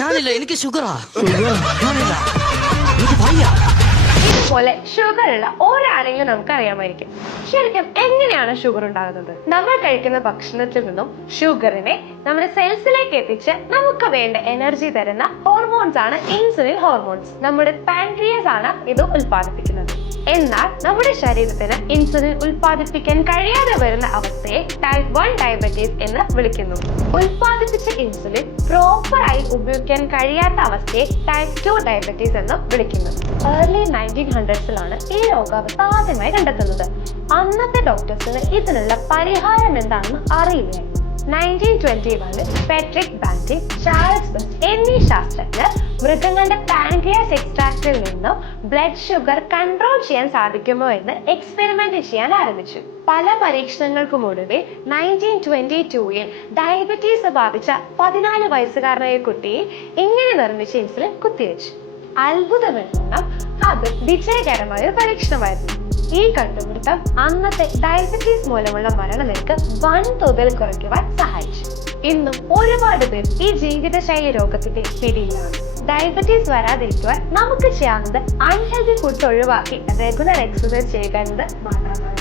ഞാനില്ല, എനിക്ക് ഷുഗറാ. ഞാനില്ല, എനിക്ക് വയ്യ. ഇതുപോലെ ഷുഗർ ഉള്ള ഒരാളെങ്കിലും നമുക്ക് അറിയാമായിരിക്കും. ശരിക്കും എങ്ങനെയാണ് ഷുഗർ ഉണ്ടാകുന്നത്? നമ്മൾ കഴിക്കുന്ന ഭക്ഷണത്തിൽ നിന്നും ഷുഗറിനെ നമ്മുടെ സെൽസിലേക്ക് എത്തിച്ച് നമുക്ക് വേണ്ട എനർജി തരുന്ന ഹോർമോൺസ് ആണ് ഇൻസുലിൻ ഹോർമോൺസ്. നമ്മുടെ പാൻക്രിയാസ് ആണ് ഇത് ഉൽപ്പാദിപ്പിക്കുന്നത്. എന്നാൽ നമ്മുടെ ശരീരത്തിന് ഇൻസുലിൻ ഉൽപ്പാദിപ്പിക്കാൻ കഴിയാതെ വരുന്ന അവസ്ഥയെ ടൈപ്പ് 1 ഡയബറ്റീസ് എന്ന് വിളിക്കുന്നു. ഉൽപ്പാദിപ്പിച്ച ഇൻസുലിൻ പ്രോപ്പറായി ഉപയോഗിക്കാൻ കഴിയാത്ത അവസ്ഥയെ ടൈപ്പ് 2 ഡയബറ്റീസ് എന്ന് വിളിക്കുന്നു. ഏർലി 1900s ഈ രോഗാവസ്ഥ ആദ്യമായി കണ്ടെത്തുന്നത്. അന്നത്തെ ഡോക്ടേഴ്സിന് ഇതിനുള്ള പരിഹാരം എന്താണെന്ന് അറിയില്ലായിരുന്നു. 1921 പെട്രിക് ബാൻറ്റി, ചാൾസ് ബസ് എന്നീ ശാസ്ത്രജ്ഞർ മൃഗങ്ങളുടെ പാൻക്രിയാസ് എക്സ്ട്രാക്റ്റിൽ നിന്നും ബ്ലഡ് ഷുഗർ കൺട്രോൾ ചെയ്യാൻ സാധിക്കുമോ എന്ന് എക്സ്പെരിമെന്റ് ചെയ്യാൻ ആരംഭിച്ചു. പല പരീക്ഷണങ്ങൾക്കും ഒടുവിൽ 1922 ഡയബറ്റീസ് ബാധിച്ച 14 വയസ്സുകാരനായ കുട്ടിയെ ഇങ്ങനെ നിർമ്മിച്ച ഇൻസുലിൻ കുത്തിവെച്ചു. അത്ഭുതമെന്നോണം അത് വിജയകരമായ ഒരു പരീക്ഷണമായിരുന്നു. ഈ കണ്ടുപിടുത്തം അന്നത്തെ ഡയബറ്റീസ് മൂലമുള്ള മരണനിരക്ക് വൻതോതിൽ കുറയ്ക്കുവാൻ സഹായിച്ചു. ഇന്നും ഒരുപാട് പേർ ഈ ജീവിതശൈലി രോഗത്തിന്റെ പിടിയിലാണ്. ഡയബറ്റീസ് വരാതിരിക്കുവാൻ നമുക്ക് ചെയ്യാവുന്നത് അൺഹെൽത്തി ഫുഡ് ഒഴിവാക്കി റെഗുലർ എക്സസൈസ് ചെയ്യുക എന്നത് മാത്രമാണ്.